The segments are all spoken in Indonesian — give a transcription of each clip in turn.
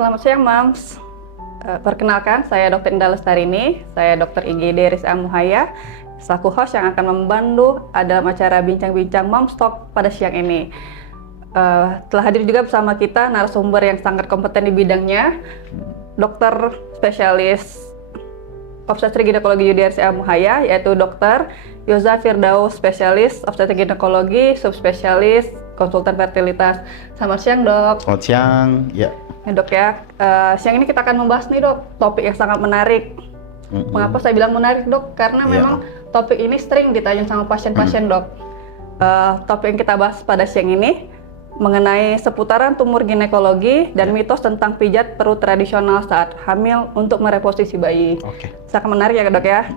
Selamat siang, Mams. Perkenalkan, saya Dr. Indah Lestarini, saya Dr. IGD Rizka Muhaya, selaku host yang akan membantu dalam acara bincang-bincang Moms Talk pada siang ini. Telah hadir juga bersama kita narasumber yang sangat kompeten di bidangnya, dokter spesialis obstetri ginekologi UDRCA Muhaya, yaitu Dr. Yoza Firdaus, spesialis obstetri ginekologi, subspesialis konsultan fertilitas. Selamat siang, Dok. Selamat siang, ya. Ya, Dok ya. Siang ini kita akan membahas nih, Dok, topik yang sangat menarik. Mengapa saya bilang menarik, Dok? Karena memang topik ini sering ditanya sama pasien-pasien, Dok. Topik yang kita bahas pada siang ini mengenai seputaran tumor ginekologi dan mitos tentang pijat perut tradisional saat hamil untuk mereposisi bayi. Sangat menarik ya, Dok ya.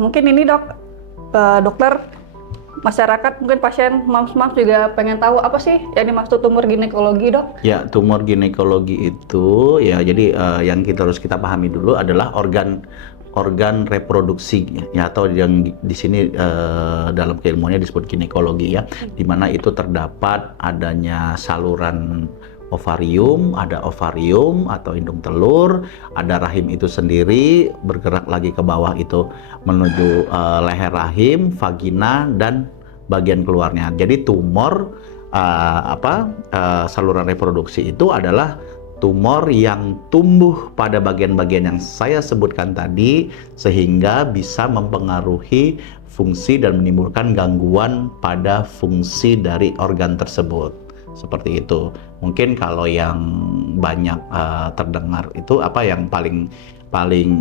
Mungkin ini, Dok, dokter, masyarakat, mungkin pasien mams-mams juga pengen tahu apa sih yang dimaksud tumor ginekologi, Dok? Ya, tumor ginekologi itu ya, jadi yang harus kita pahami dulu adalah organ reproduksi ya, atau yang di sini dalam keilmuannya disebut ginekologi ya, di mana itu terdapat adanya saluran ovarium, ada ovarium atau indung telur, ada rahim itu sendiri, bergerak lagi ke bawah itu menuju leher rahim, vagina, dan bagian keluarnya. Jadi tumor saluran reproduksi itu adalah tumor yang tumbuh pada bagian-bagian yang saya sebutkan tadi, sehingga bisa mempengaruhi fungsi dan menimbulkan gangguan pada fungsi dari organ tersebut. Seperti itu. Mungkin kalau yang banyak terdengar itu yang paling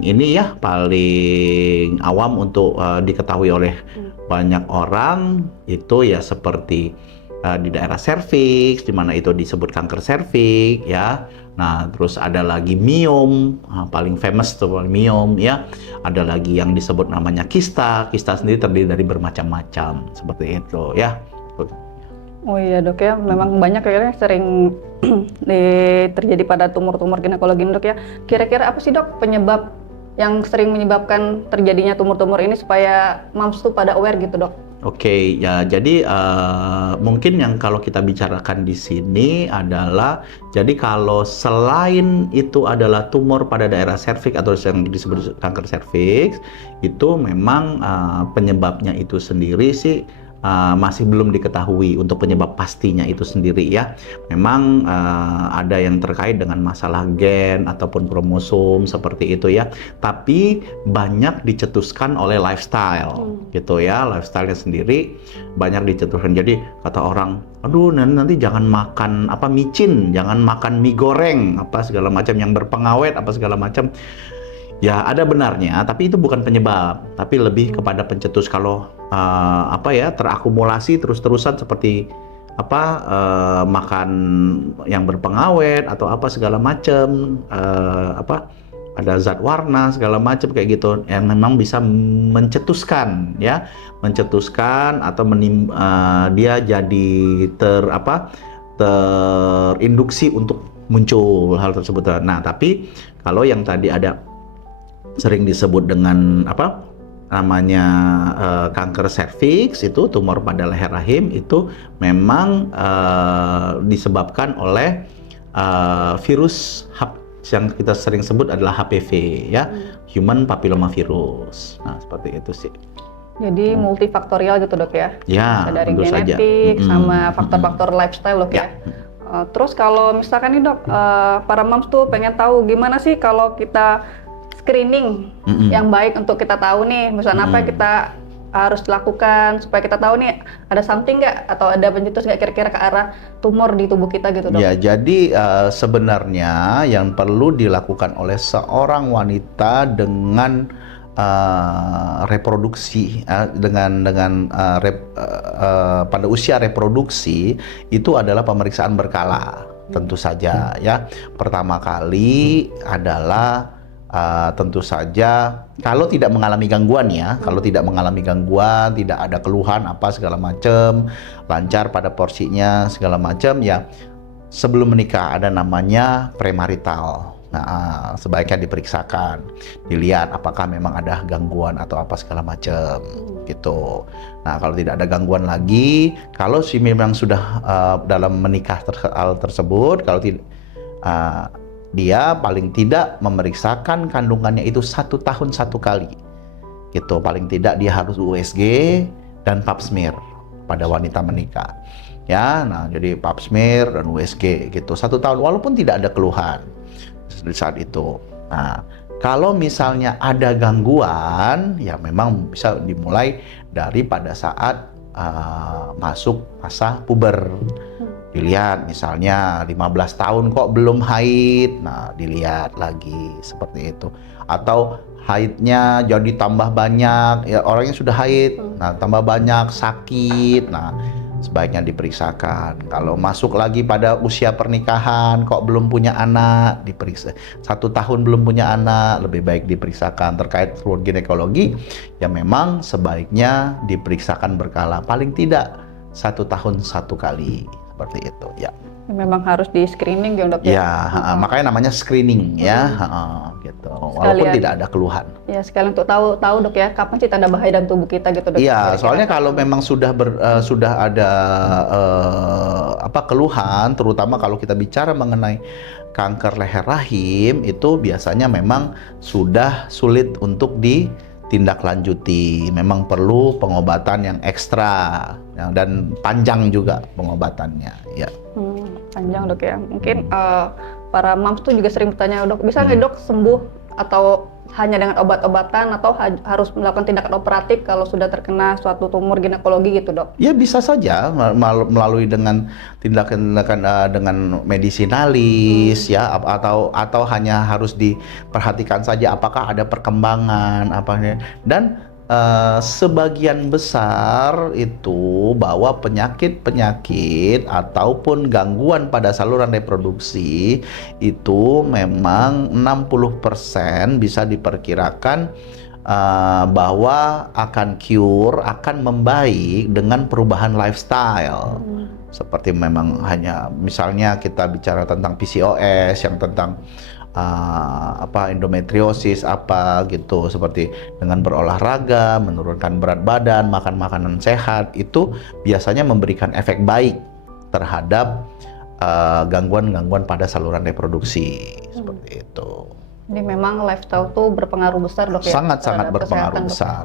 ini ya, paling awam untuk diketahui oleh banyak orang itu ya, seperti di daerah serviks, di mana itu disebut kanker serviks ya. Nah, terus ada lagi miom, paling famous tuh miom ya. Ada lagi yang disebut namanya kista. Kista sendiri terdiri dari bermacam-macam, seperti itu ya. Oh iya, Dok ya, memang banyak ya yang sering terjadi pada tumor-tumor ginekologi, Dok ya. Kira-kira apa sih, Dok, penyebab yang sering menyebabkan terjadinya tumor-tumor ini supaya mams tuh pada aware gitu, Dok? Oke, ya, jadi mungkin yang kalau kita bicarakan di sini adalah, jadi kalau selain itu adalah tumor pada daerah serviks atau yang disebut kanker serviks, itu memang penyebabnya itu sendiri sih masih belum diketahui untuk penyebab pastinya itu sendiri ya. Memang ada yang terkait dengan masalah gen ataupun kromosom seperti itu ya. Tapi banyak dicetuskan oleh lifestyle gitu ya. Lifestyle-nya sendiri banyak dicetuskan. Jadi kata orang, aduh nanti jangan makan micin, jangan makan mie goreng, segala macam yang berpengawet, segala macam. Ya, ada benarnya, tapi itu bukan penyebab, tapi lebih kepada pencetus. Kalau terakumulasi terus-terusan seperti makan yang berpengawet atau segala macam, ada zat warna segala macam kayak gitu, yang memang bisa mencetuskan ya, atau dia jadi terinduksi untuk muncul hal tersebut. Nah, tapi kalau yang tadi ada sering disebut dengan kanker serviks, itu tumor pada leher rahim, itu memang disebabkan oleh virus yang kita sering sebut adalah HPV ya, Human Papilloma Virus. Nah, seperti itu sih. Jadi multifaktorial gitu, Dok ya? Ya, dari tentu genetik saja. sama faktor-faktor lifestyle, Dok ya? Terus kalau misalkan nih, Dok, para moms tuh pengen tahu gimana sih kalau kita screening yang baik untuk kita tahu nih, misalnya apa yang kita harus lakukan supaya kita tahu nih ada something nggak atau ada pencetus nggak kira-kira ke arah tumor di tubuh kita gitu, Dok? Ya, jadi sebenarnya yang perlu dilakukan oleh seorang wanita dengan reproduksi pada usia reproduksi itu adalah pemeriksaan berkala, tentu saja ya. Pertama kali adalah tentu saja kalau tidak mengalami gangguan ya, kalau tidak mengalami gangguan, tidak ada keluhan segala macam, lancar pada porsinya segala macam ya, sebelum menikah ada namanya premarital. Nah, sebaiknya diperiksakan, dilihat apakah memang ada gangguan atau segala macam gitu. Nah, kalau tidak ada gangguan lagi, kalau si memang sudah dalam menikah tersebut, kalau uh, dia paling tidak memeriksakan kandungannya itu 1 tahun 1 kali. Gitu, paling tidak dia harus USG dan pap smear pada wanita menikah. Ya, nah jadi pap smear dan USG gitu 1 tahun walaupun tidak ada keluhan di saat itu. Nah, kalau misalnya ada gangguan, ya memang bisa dimulai dari pada saat masuk masa puber. Dilihat misalnya 15 tahun kok belum haid, nah dilihat lagi seperti itu. Atau haidnya jadi tambah banyak, ya orangnya sudah haid, nah tambah banyak, sakit, nah sebaiknya diperiksakan. Kalau masuk lagi pada usia pernikahan, kok belum punya anak, diperiksa. 1 tahun belum punya anak, lebih baik diperiksakan. Terkait ginekologi, ya memang sebaiknya diperiksakan berkala. Paling tidak 1 tahun 1 kali. Seperti itu, ya. Memang harus di screening ya dok ya? Ya, makanya namanya screening ya, gitu. Walaupun tidak ada keluhan. Ya, sekalian untuk tahu dok ya, kapan sih tanda bahaya dalam tubuh kita gitu dok. Iya, soalnya kalau memang sudah ada keluhan, terutama kalau kita bicara mengenai kanker leher rahim, itu biasanya memang sudah sulit untuk ditindaklanjuti. Memang perlu pengobatan yang ekstra dan panjang juga pengobatannya, ya. Panjang dok ya. Mungkin para moms tuh juga sering bertanya, dok bisa nggak dok sembuh atau hanya dengan obat-obatan atau harus melakukan tindakan operatif kalau sudah terkena suatu tumor ginekologi gitu dok? Ya bisa saja melalui dengan tindakan-tindakan dengan medisinalis ya, atau hanya harus diperhatikan saja apakah ada perkembangan dan sebagian besar itu bahwa penyakit-penyakit ataupun gangguan pada saluran reproduksi itu memang 60% bisa diperkirakan bahwa akan cure, akan membaik dengan perubahan lifestyle. Seperti memang hanya misalnya kita bicara tentang PCOS yang tentang endometriosis gitu, seperti dengan berolahraga, menurunkan berat badan, makan makanan sehat, itu biasanya memberikan efek baik terhadap gangguan-gangguan pada saluran reproduksi seperti itu. Jadi memang lifestyle tuh berpengaruh besar dok ya? Sangat-sangat berpengaruh besar.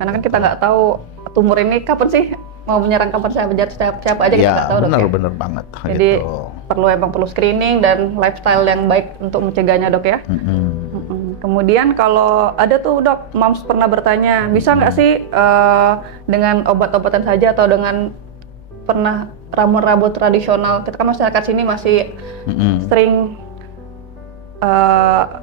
Karena kan kita nggak tahu tumor ini kapan sih mau menyerang, kapan siapa aja kita nggak tahu dok ya? Benar banget. Jadi perlu screening dan lifestyle yang baik untuk mencegahnya dok ya. Kemudian kalau ada tuh dok, moms pernah bertanya, bisa nggak sih dengan obat-obatan saja atau dengan pernah ramuan-ramuan tradisional? Kita kan masyarakat sini masih sering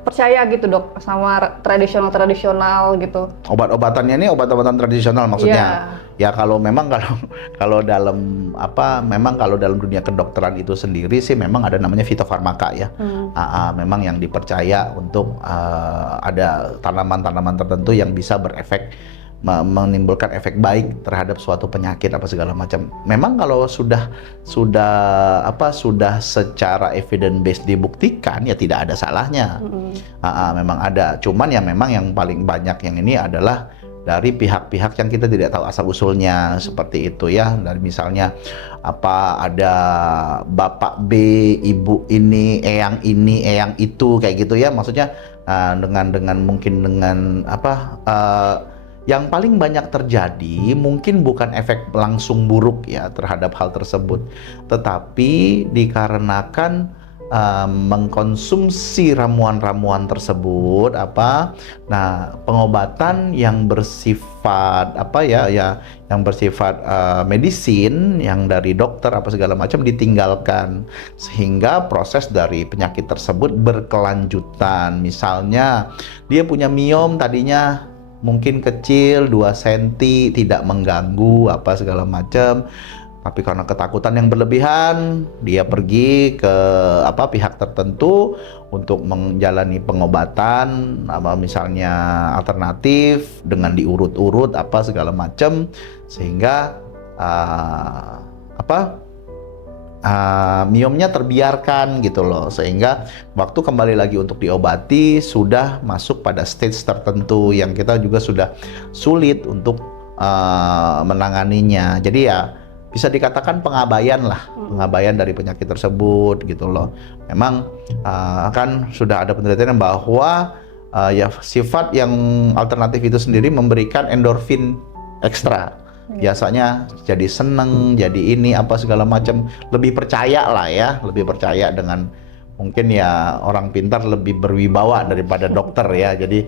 percaya gitu dok sama tradisional gitu. Obat-obatannya ini obat-obatan tradisional maksudnya. Ya kalau dalam memang kalau dalam dunia kedokteran itu sendiri sih memang ada namanya fitofarmaka ya. Memang yang dipercaya untuk ada tanaman-tanaman tertentu yang bisa berefek menimbulkan efek baik terhadap suatu penyakit segala macam. Memang kalau sudah secara evidence based dibuktikan ya tidak ada salahnya. Memang ada. Cuman ya memang yang paling banyak yang ini adalah dari pihak-pihak yang kita tidak tahu asal usulnya seperti itu ya. Dari misalnya ada bapak B, ibu ini, eyang itu kayak gitu ya. Maksudnya dengan yang paling banyak terjadi mungkin bukan efek langsung buruk ya terhadap hal tersebut, tetapi dikarenakan mengkonsumsi ramuan-ramuan tersebut pengobatan yang bersifat yang bersifat medisin yang dari dokter segala macam ditinggalkan sehingga proses dari penyakit tersebut berkelanjutan. Misalnya dia punya miom tadinya mungkin kecil 2 cm, tidak mengganggu segala macam, tapi karena ketakutan yang berlebihan dia pergi ke pihak tertentu untuk menjalani pengobatan misalnya alternatif dengan diurut-urut segala macam sehingga miomnya terbiarkan gitu loh, sehingga waktu kembali lagi untuk diobati sudah masuk pada stage tertentu yang kita juga sudah sulit untuk menanganinya. Jadi ya bisa dikatakan pengabaian lah, pengabaian dari penyakit tersebut gitu loh. Memang kan sudah ada penelitian bahwa ya sifat yang alternatif itu sendiri memberikan endorfin ekstra. Biasanya jadi seneng, jadi ini apa segala macam, lebih percaya lah ya, lebih percaya dengan mungkin ya orang pintar lebih berwibawa daripada dokter ya. Jadi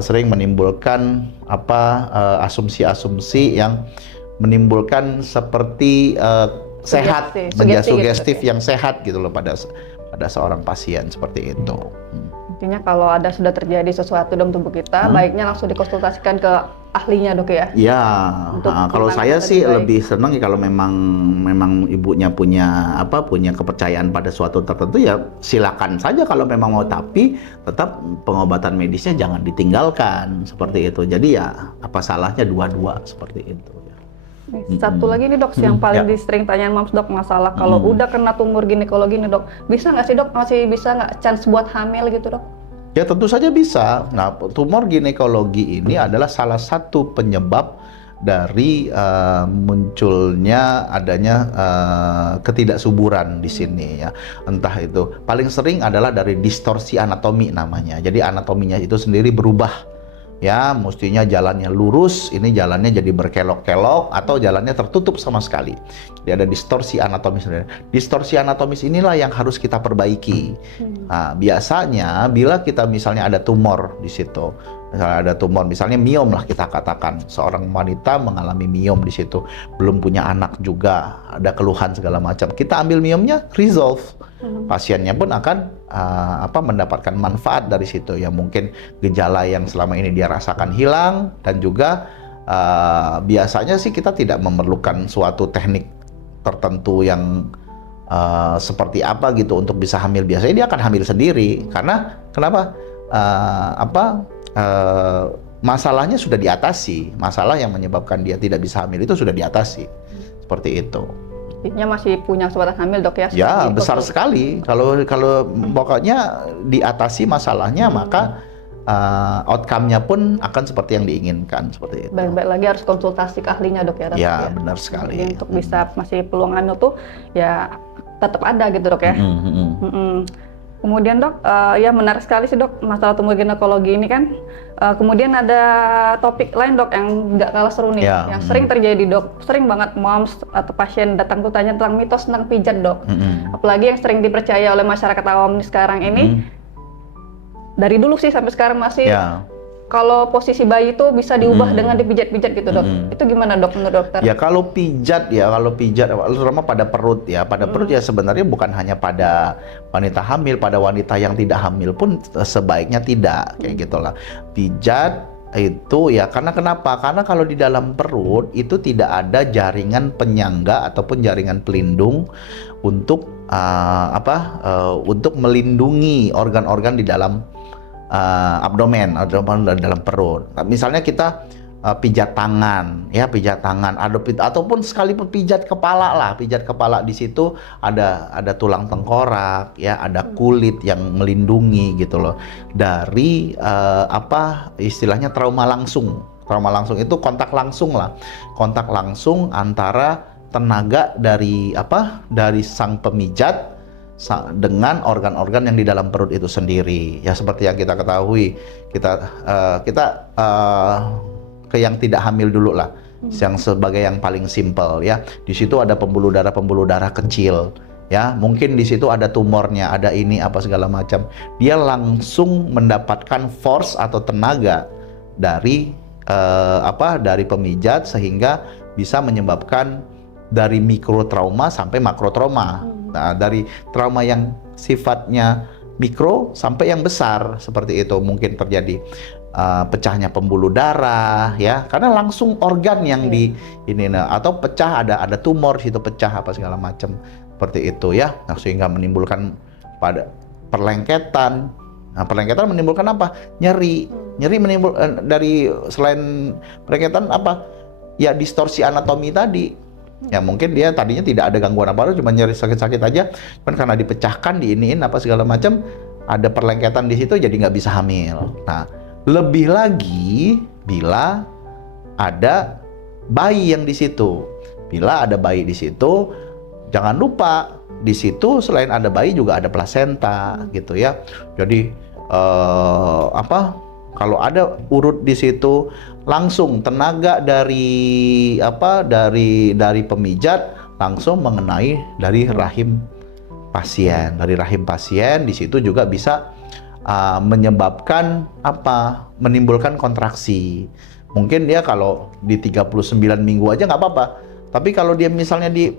sering menimbulkan asumsi-asumsi yang menimbulkan seperti sehat, sugestif gitu. yang sehat gitu loh pada seorang pasien seperti itu. Intinya kalau ada sudah terjadi sesuatu dalam tubuh kita, baiknya langsung dikonsultasikan ke ahlinya dok ya? Ya, kalau saya sih lebih senang ya kalau memang ibunya punya kepercayaan pada suatu tertentu ya silakan saja kalau memang mau, tapi tetap pengobatan medisnya jangan ditinggalkan seperti itu. Jadi ya apa salahnya dua-dua seperti itu. Satu lagi nih dok, yang paling sering tanyaan moms dok, masalah kalau udah kena tumor ginekologi nih dok, bisa nggak sih dok, masih bisa nggak chance buat hamil gitu dok? Ya tentu saja bisa. Nah, tumor ginekologi ini adalah salah satu penyebab dari munculnya adanya ketidaksuburan di sini ya. Entah itu paling sering adalah dari distorsi anatomi namanya. Jadi anatominya itu sendiri berubah. Ya, mestinya jalannya lurus, ini jalannya jadi berkelok-kelok atau jalannya tertutup sama sekali. Jadi ada distorsi anatomis. Distorsi anatomis inilah yang harus kita perbaiki. Nah, biasanya bila kita misalnya ada tumor di situ, misalnya ada tumor, misalnya miom lah kita katakan, seorang wanita mengalami miom di situ, belum punya anak juga, ada keluhan segala macam. Kita ambil miomnya, resolve. Pasiennya pun akan mendapatkan manfaat dari situ ya, mungkin gejala yang selama ini dia rasakan hilang, dan juga biasanya sih kita tidak memerlukan suatu teknik tertentu yang seperti apa gitu untuk bisa hamil. Biasanya dia akan hamil sendiri karena kenapa? Masalahnya sudah diatasi, masalah yang menyebabkan dia tidak bisa hamil itu sudah diatasi seperti itu. Artinya masih punya kesempatan hamil dok ya? Ya besar sekali. Kalau pokoknya diatasi masalahnya, maka outcome-nya pun akan seperti yang diinginkan seperti itu. Baik-baik lagi harus konsultasi ke ahlinya dok ya? Ya benar sekali. Jadi untuk bisa masih peluang hamil tuh ya tetap ada gitu dok ya? Kemudian dok, ya menarik sekali sih dok masalah tumor ginekologi ini kan. Kemudian ada topik lain dok yang nggak kalah seru nih, yang sering terjadi dok. Sering banget moms atau pasien datang tuh tanya tentang mitos tentang pijat dok. Apalagi yang sering dipercaya oleh masyarakat awam sekarang ini. Dari dulu sih sampai sekarang masih. Kalau posisi bayi itu bisa diubah dengan dipijat-pijat gitu dok. Itu gimana dok menurut dokter? Ya kalau pijat, terutama pada perut ya. Pada perut ya sebenarnya bukan hanya pada wanita hamil, pada wanita yang tidak hamil pun sebaiknya tidak kayak gitulah. Pijat itu ya karena kenapa? Karena kalau di dalam perut itu tidak ada jaringan penyangga ataupun jaringan pelindung untuk untuk melindungi organ-organ di dalam abdomen atau dalam perut. Misalnya kita pijat tangan, ataupun sekalipun pijat kepala lah, pijat kepala di situ ada tulang tengkorak, ya, ada kulit yang melindungi gitu loh dari istilahnya trauma langsung. Trauma langsung itu kontak langsung antara tenaga dari sang pemijat dengan organ-organ yang di dalam perut itu sendiri. Ya seperti yang kita ketahui, kita ke yang tidak hamil dulu lah, yang sebagai yang paling simpel ya. Di situ ada pembuluh darah kecil. Ya, mungkin di situ ada tumornya, ada ini apa segala macam. Dia langsung mendapatkan force atau tenaga dari dari pemijat sehingga bisa menyebabkan dari mikrotrauma sampai makrotrauma. Nah, dari trauma yang sifatnya mikro sampai yang besar seperti itu mungkin terjadi pecahnya pembuluh darah ya, karena langsung organ yang atau pecah, ada tumor situ pecah apa segala macam seperti itu ya. Nah, sehingga menimbulkan pada perlengketan. Nah, perlengketan menimbulkan apa? Nyeri dari selain perlengketan apa? Ya distorsi anatomi tadi. Ya mungkin dia tadinya tidak ada gangguan apa-apa, cuma nyeri sakit-sakit aja, cuman karena dipecahkan, diiniin apa segala macam, ada perlengketan di situ jadi nggak bisa hamil. Nah, lebih lagi bila ada bayi yang di situ. Bila ada bayi di situ, jangan lupa di situ selain ada bayi juga ada plasenta gitu ya. Jadi kalau ada urut di situ, langsung tenaga dari dari pemijat langsung mengenai dari rahim pasien. Dari rahim pasien di situ juga bisa menyebabkan menimbulkan kontraksi. Mungkin dia kalau di 39 minggu aja nggak apa-apa. Tapi kalau dia misalnya di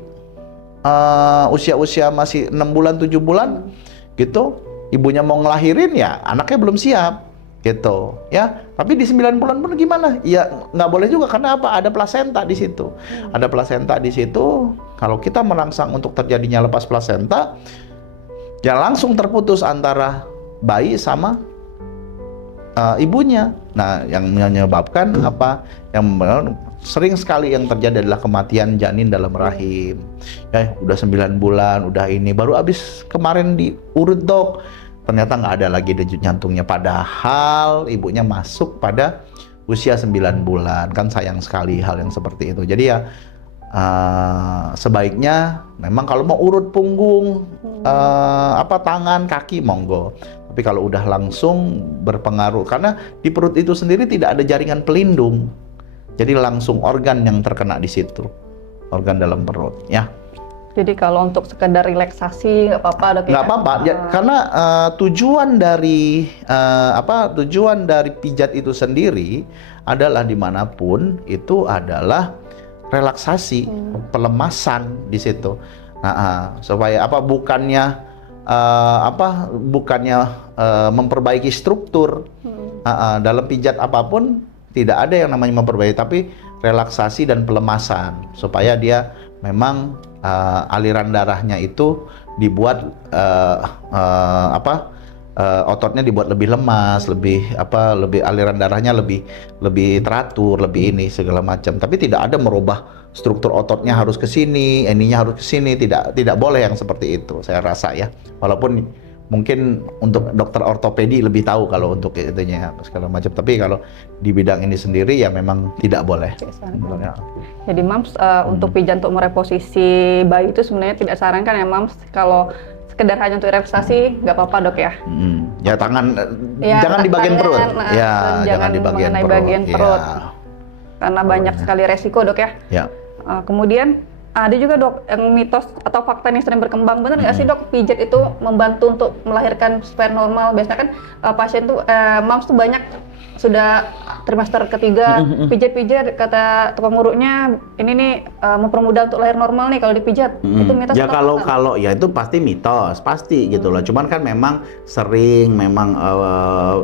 usia-usia masih 6 bulan, 7 bulan gitu, ibunya mau ngelahirin ya anaknya belum siap gitu ya. Tapi di 9 bulan pun gimana? Ya nggak boleh juga karena apa? Ada plasenta di situ. Ada plasenta di situ. Kalau kita merangsang untuk terjadinya lepas plasenta, ya langsung terputus antara bayi sama ibunya. Nah, yang menyebabkan yang sering sekali yang terjadi adalah kematian janin dalam rahim. Ya, udah 9 bulan, udah ini baru habis kemarin diurut dok. Ternyata nggak ada lagi denyut jantungnya, padahal ibunya masuk pada usia 9 bulan. Kan sayang sekali hal yang seperti itu. Jadi ya sebaiknya memang kalau mau urut punggung, tangan, kaki monggo. Tapi kalau udah langsung berpengaruh, karena di perut itu sendiri tidak ada jaringan pelindung. Jadi langsung organ yang terkena di situ, organ dalam perut ya. Jadi kalau untuk sekedar relaksasi nggak apa-apa dok ya? Nggak apa-apa, karena tujuan dari pijat itu sendiri adalah dimanapun itu adalah relaksasi, pelemasan di situ. Nah, supaya bukannya memperbaiki struktur. Dalam pijat apapun tidak ada yang namanya memperbaiki, tapi relaksasi dan pelemasan supaya dia memang aliran darahnya itu dibuat ototnya dibuat lebih lemas, lebih aliran darahnya lebih teratur, lebih ini segala macam. Tapi tidak ada merubah struktur ototnya harus ke sini, ininya harus ke sini, tidak boleh yang seperti itu saya rasa ya. Walaupun mungkin untuk dokter ortopedi lebih tahu kalau untuk itunya segala macam. Tapi kalau di bidang ini sendiri ya memang tidak boleh. Jadi Mams untuk pijat untuk mereposisi bayi itu sebenarnya tidak sarankan ya Mams. Kalau sekedar hanya untuk relaksasi nggak apa-apa dok ya. Ya jangan di bagian perut. Jangan di bagian perut. Karena banyak sekali resiko dok ya. Kemudian ada juga dok yang mitos atau fakta yang sering berkembang, benar nggak sih dok pijat itu membantu untuk melahirkan supaya normal? Biasanya kan pasien tuh Mams tuh banyak sudah trimester ketiga pijat-pijat, kata tukang urutnya ini nih mempermudah untuk lahir normal nih kalau dipijat. Itu mitos ya kalau ya itu pasti mitos, pasti gitu loh. Cuman kan memang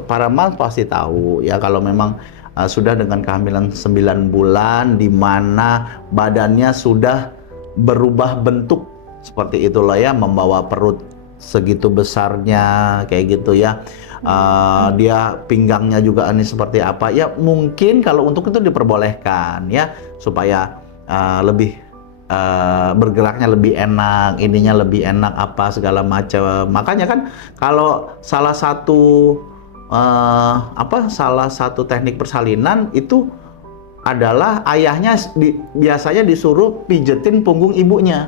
para Mams pasti tahu ya kalau memang sudah dengan kehamilan 9 bulan di mana badannya sudah berubah bentuk seperti itulah ya, membawa perut segitu besarnya kayak gitu ya. Dia pinggangnya juga ini seperti apa ya, mungkin kalau untuk itu diperbolehkan ya supaya lebih bergeraknya lebih enak, ininya lebih enak segala macam. Makanya kan kalau salah satu teknik persalinan itu adalah ayahnya biasanya disuruh pijetin punggung ibunya,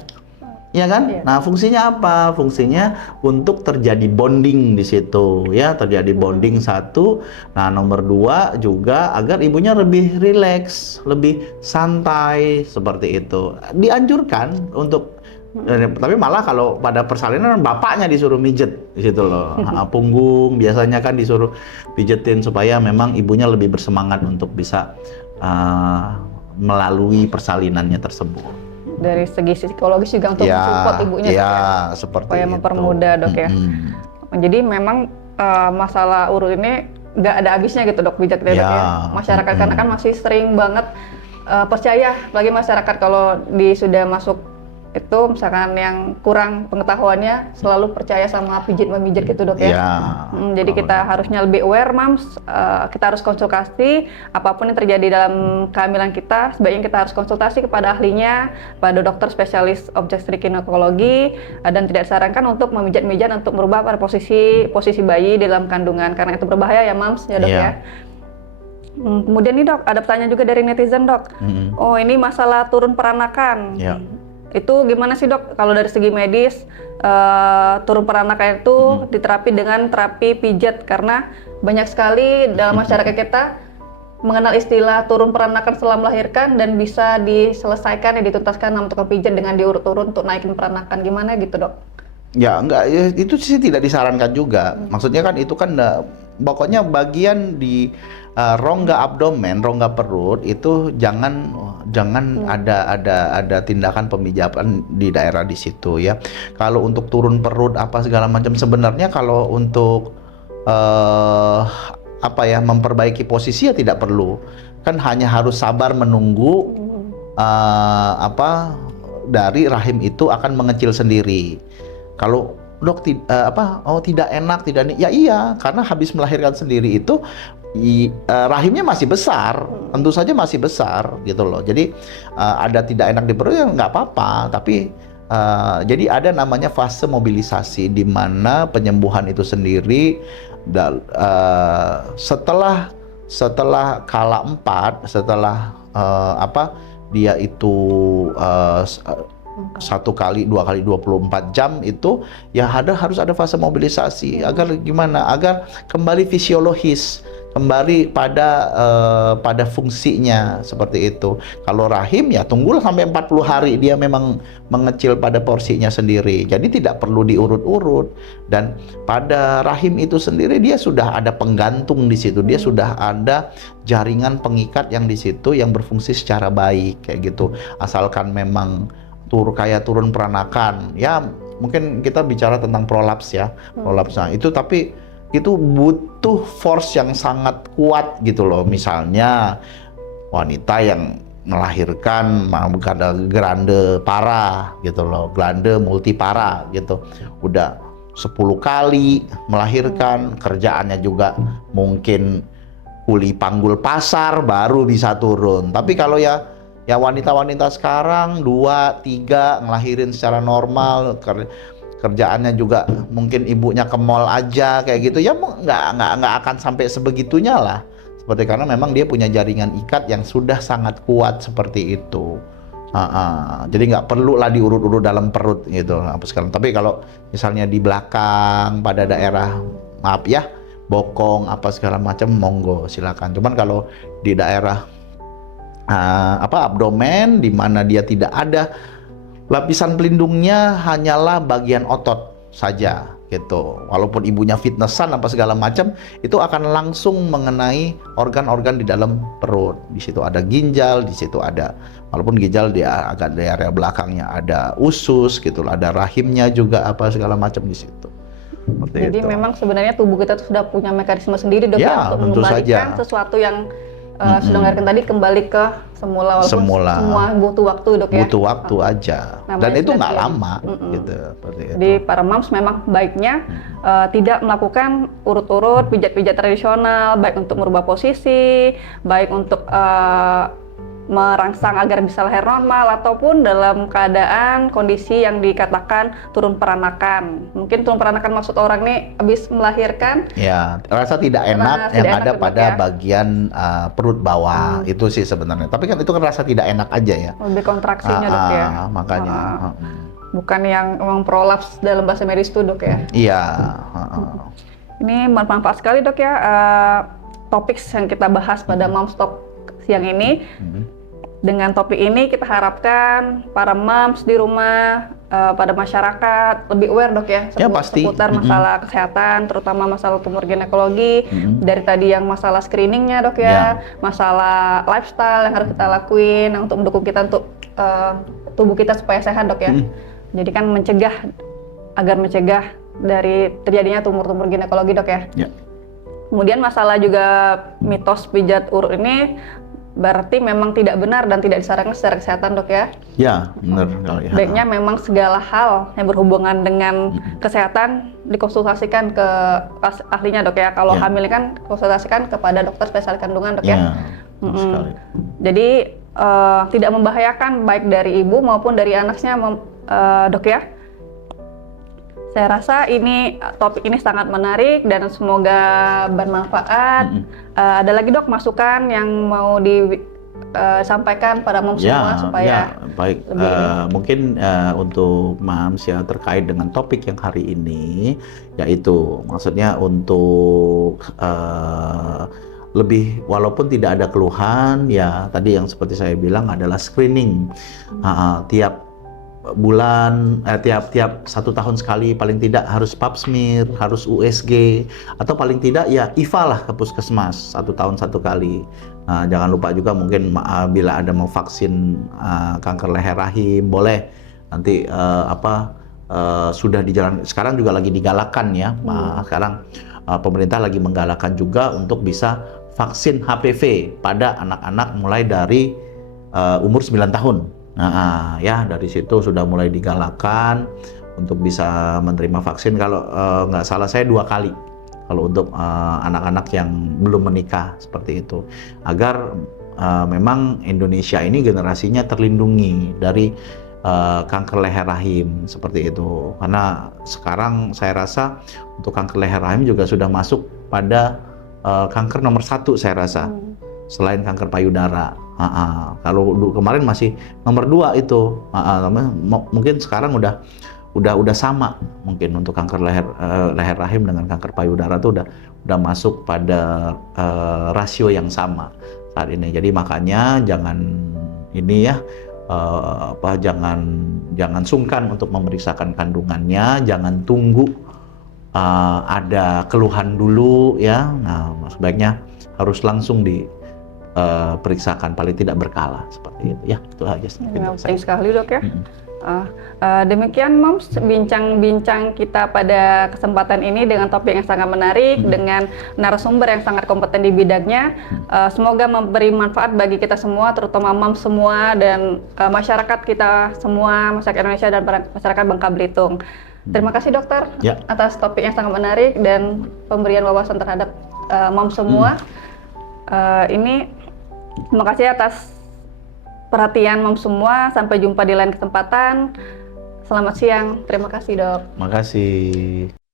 ya kan? Iya. Nah, fungsinya apa? Fungsinya untuk terjadi bonding di situ, ya, terjadi bonding satu. Nah, nomor 2 juga agar ibunya lebih rileks, lebih santai seperti itu. Dianjurkan untuk tapi malah kalau pada persalinan bapaknya disuruh mijet di situ loh. Punggung biasanya kan disuruh pijetin supaya memang ibunya lebih bersemangat untuk bisa melalui persalinannya tersebut. Dari segi psikologis juga untuk support ibunya seperti supaya mempermudah dok ya. Jadi memang masalah urut ini nggak ada habisnya gitu dok pijat dok ya. Masyarakat karena kan masih sering banget percaya, bagi masyarakat kalau sudah masuk itu misalkan yang kurang pengetahuannya selalu percaya sama pijit-memijit gitu dok ya. Jadi kita harusnya lebih aware Mams, kita harus konsultasi apapun yang terjadi dalam kehamilan kita, sebaiknya kita harus konsultasi kepada ahlinya, pada dokter spesialis obstetrik ginekologi, dan tidak disarankan untuk memijat-mijat untuk merubah pada posisi bayi dalam kandungan karena itu berbahaya ya Mams ya dok ya. Kemudian nih dok, ada pertanyaan juga dari netizen dok. Oh ini masalah turun peranakan. Ya. Itu gimana sih dok? Kalau dari segi medis, turun peranakan itu diterapi dengan terapi pijat karena banyak sekali dalam masyarakat kita mengenal istilah turun peranakan setelah melahirkan dan bisa diselesaikan dan dituntaskan dalam tukang pijat dengan diurut-urut untuk naikin peranakan. Gimana gitu dok? Ya enggak, ya, itu sih tidak disarankan juga. Maksudnya kan itu kan pokoknya bagian di rongga abdomen, rongga perut itu jangan ada tindakan pemijatan di daerah di situ ya. Kalau untuk turun perut apa segala macam sebenarnya kalau untuk memperbaiki posisi ya tidak perlu. Kan hanya harus sabar menunggu dari rahim itu akan mengecil sendiri. Kalau dok tidak enak, ya iya, karena habis melahirkan sendiri itu rahimnya masih besar, tentu saja masih besar gitu loh. Jadi ada tidak enak di perut ya nggak apa-apa, tapi jadi ada namanya fase mobilisasi di mana penyembuhan itu sendiri setelah kala 4, setelah dia itu 1 kali, 2 kali 24 jam itu ya harus ada fase mobilisasi agar gimana? Agar kembali fisiologis, kembali pada fungsinya seperti itu. Kalau rahim ya tunggulah sampai 40 hari dia memang mengecil pada porsinya sendiri. Jadi tidak perlu diurut-urut, dan pada rahim itu sendiri dia sudah ada penggantung di situ. Dia sudah ada jaringan pengikat yang di situ yang berfungsi secara baik kayak gitu. Asalkan memang turun peranakan. Ya, mungkin kita bicara tentang prolaps ya. Prolaps. Nah, tapi itu butuh force yang sangat kuat gitu loh. Misalnya wanita yang melahirkan ada glande parah gitu loh, glande multipara gitu. Udah 10 kali melahirkan, kerjaannya juga mungkin kuli panggul pasar baru bisa turun. Tapi kalau ya wanita-wanita sekarang 2, 3 ngelahirin secara normal, kerjaannya juga mungkin ibunya ke mall aja kayak gitu ya, nggak akan sampai sebegitunya lah, seperti karena memang dia punya jaringan ikat yang sudah sangat kuat seperti itu. Jadi nggak perlu lah diurut-urut dalam perut gitu apa sekarang. Tapi kalau misalnya di belakang pada daerah bokong apa segala macam, monggo silakan. Cuman kalau di daerah abdomen di mana dia tidak ada lapisan pelindungnya, hanyalah bagian otot saja gitu. Walaupun ibunya fitnessan apa segala macam, itu akan langsung mengenai organ-organ di dalam perut. Di situ ada ginjal, di situ ada, walaupun ginjal dia agak di area belakangnya ada usus gitu, ada rahimnya juga apa segala macam di situ. Jadi itu. Memang sebenarnya tubuh kita sudah punya mekanisme sendiri dok ya, untuk mengembalikan sesuatu yang sudah dengarkan tadi kembali ke semula, walaupun semua butuh waktu dok ya. Butuh waktu aja. Namanya dan itu nggak lama gitu. Jadi para moms memang baiknya tidak melakukan urut-urut pijat-pijat tradisional, baik untuk merubah posisi, baik untuk merangsang agar bisa lahir normal, ataupun dalam keadaan kondisi yang dikatakan turun peranakan. Mungkin turun peranakan maksud orang nih habis melahirkan ya rasa tidak enak yang ada pada bagian perut bawah, itu sih sebenarnya. Tapi kan itu kan rasa tidak enak aja ya, lebih kontraksinya dok ya, makanya bukan yang emang prolaps dalam bahasa medis tuh dok ya. Iya. Ini bermanfaat sekali dok ya, topik yang kita bahas pada Moms Talk siang ini. Dengan topik ini kita harapkan para moms di rumah, pada masyarakat lebih aware dok ya, seputar masalah kesehatan, terutama masalah tumor ginekologi. Dari tadi yang masalah screeningnya dok ya, masalah lifestyle yang harus kita lakuin untuk mendukung kita untuk tubuh kita supaya sehat dok ya. Jadi kan agar mencegah dari terjadinya tumor-tumor ginekologi dok ya. Kemudian masalah juga mitos pijat urut ini berarti memang tidak benar dan tidak disarankan secara kesehatan dok ya? Ya, benar. Baiknya memang segala hal yang berhubungan dengan kesehatan dikonsultasikan ke ahlinya dok ya. Kalau hamil kan konsultasikan kepada dokter spesialis kandungan dok ya. Jadi tidak membahayakan baik dari ibu maupun dari anaknya dok ya. Saya rasa topik ini sangat menarik dan semoga bermanfaat. Ada lagi dok masukan yang mau disampaikan pada mom semua supaya baik. Mungkin untuk Mams ya terkait dengan topik yang hari ini, yaitu maksudnya untuk lebih, walaupun tidak ada keluhan ya, tadi yang seperti saya bilang adalah screening tiap bulan, tiap 1 tahun sekali paling tidak harus pap smear, harus USG, atau paling tidak ya IVA lah ke puskesmas 1 tahun 1 kali. Nah, jangan lupa juga mungkin bila ada mau vaksin kanker leher rahim boleh nanti sudah dijalan, sekarang juga lagi digalakan ya. Sekarang pemerintah lagi menggalakkan juga untuk bisa vaksin HPV pada anak-anak mulai dari umur 9 tahun. Nah, ya dari situ sudah mulai digalakan untuk bisa menerima vaksin. Kalau nggak salah saya 2 kali kalau untuk anak-anak yang belum menikah, seperti itu, agar memang Indonesia ini generasinya terlindungi dari kanker leher rahim seperti itu. Karena sekarang saya rasa untuk kanker leher rahim juga sudah masuk pada kanker nomor 1 saya rasa, selain kanker payudara. Kalau kemarin masih nomor 2 itu, mungkin sekarang udah sama mungkin untuk kanker leher rahim dengan kanker payudara tuh udah masuk pada rasio yang sama saat ini. Jadi makanya jangan jangan sungkan untuk memeriksakan kandungannya, jangan tunggu ada keluhan dulu ya. Nah, sebaiknya harus langsung periksakan, paling tidak berkala seperti itu ya. Itu aja. Penting sekali dok ya. Demikian Moms bincang-bincang kita pada kesempatan ini dengan topik yang sangat menarik dengan narasumber yang sangat kompeten di bidangnya. Semoga memberi manfaat bagi kita semua, terutama Moms semua dan masyarakat kita semua, masyarakat Indonesia dan masyarakat Bangka Belitung. Terima kasih dokter atas topik yang sangat menarik dan pemberian wawasan terhadap Moms semua. Terima kasih atas perhatian Moms semua. Sampai jumpa di lain kesempatan. Selamat siang. Terima kasih dok. Terima kasih.